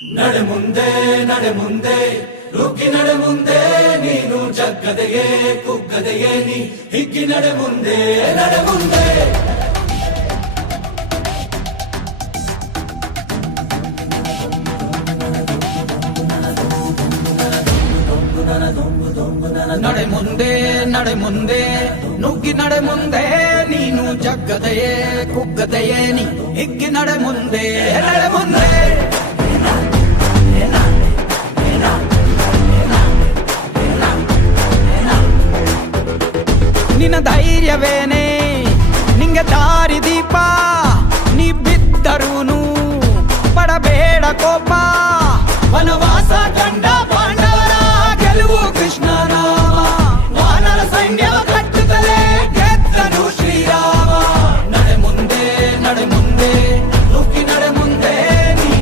ನಡೆ ಮುಂದೆ ನಡೆ ಮುಂದೆ ನುಗ್ಗಿ ನಡೆ ಮುಂದೆ ನೀನು ಜಗ್ಗದೆಯೇ ಕುಗ್ಗದೆಯೇ ನೀ ಹಿಗ್ಗಿ ನಡೆ ಮುಂದೆ ನಡೆ ಮುಂದೆ ನಡೆ ಮುಂದೆ ನಡೆ ಮುಂದೆ ನುಗ್ಗಿ ನಡೆ ಮುಂದೆ ನೀನು ಜಗ್ಗದೆಯೇ ಕುಗ್ಗದೆಯೇ ನೀ ಹಿಗ್ಗಿ ನಡೆ ಮುಂದೆ ನಡೆ ಮುಂದೆ ನಿನ್ನ ಧೈರ್ಯವೇನೆ ನಿಂಗೆ ದಾರಿ ದೀಪ ನೀ ಬಿದ್ದರೂನು ಪಡಬೇಡ ಕೋಪ ವನವ